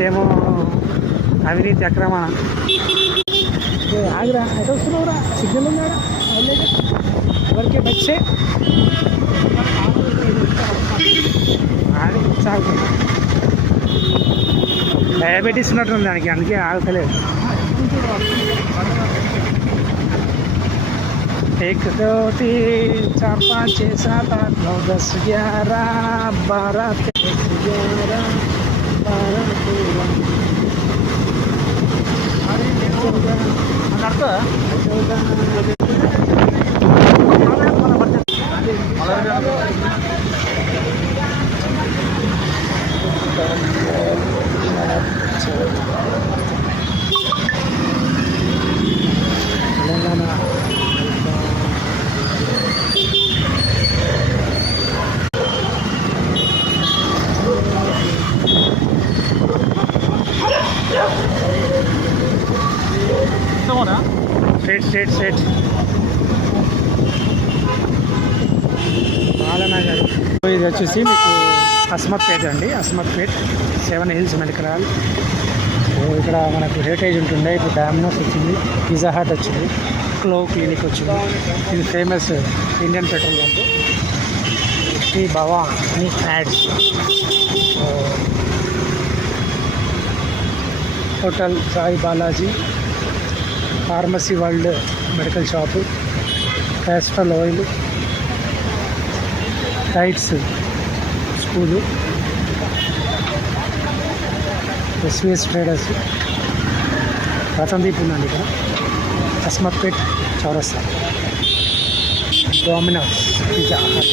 ఇటేమో అవినీతి అక్రమణ. ఆగిరా, ఎటు వస్తున్నావురా? సిగ్నల్ ఉన్నాడా? ఎవరికే బచ్చే అది సాగుతుంది. డయాబెటీస్ ఉన్నట్టుంది దానికి, అందుకే ఆగలేదు. 1 2 3 4 5 6 7 8 9 10 11 12 13 స్ట్రేట్ బాలనగర్. ఇది వచ్చేసి మీకు అస్మత్పేట అండి. Asmatpet 7 Hills medical hall. ఇక్కడ మనకు హెరిటేజ్ ఉంటుండే, ఇప్పుడు డామినోస్ వచ్చింది, పిజ్జా హట్ వచ్చింది, క్లో క్లినిక్ వచ్చింది. ఇది famous Indian petrol bunk. Shri Bhavani ads, hotel Sai Balaji, pharmacy world medical shop, Castrol oil, టైట్స్ స్కూలు, ఎస్విఎస్ ట్రేడర్స్, రతన్దీప్ ఉందండి ఇక్కడ, అస్మత్పేట్ చౌరస్తా, డొమినోస్ పిజ్జా హట్.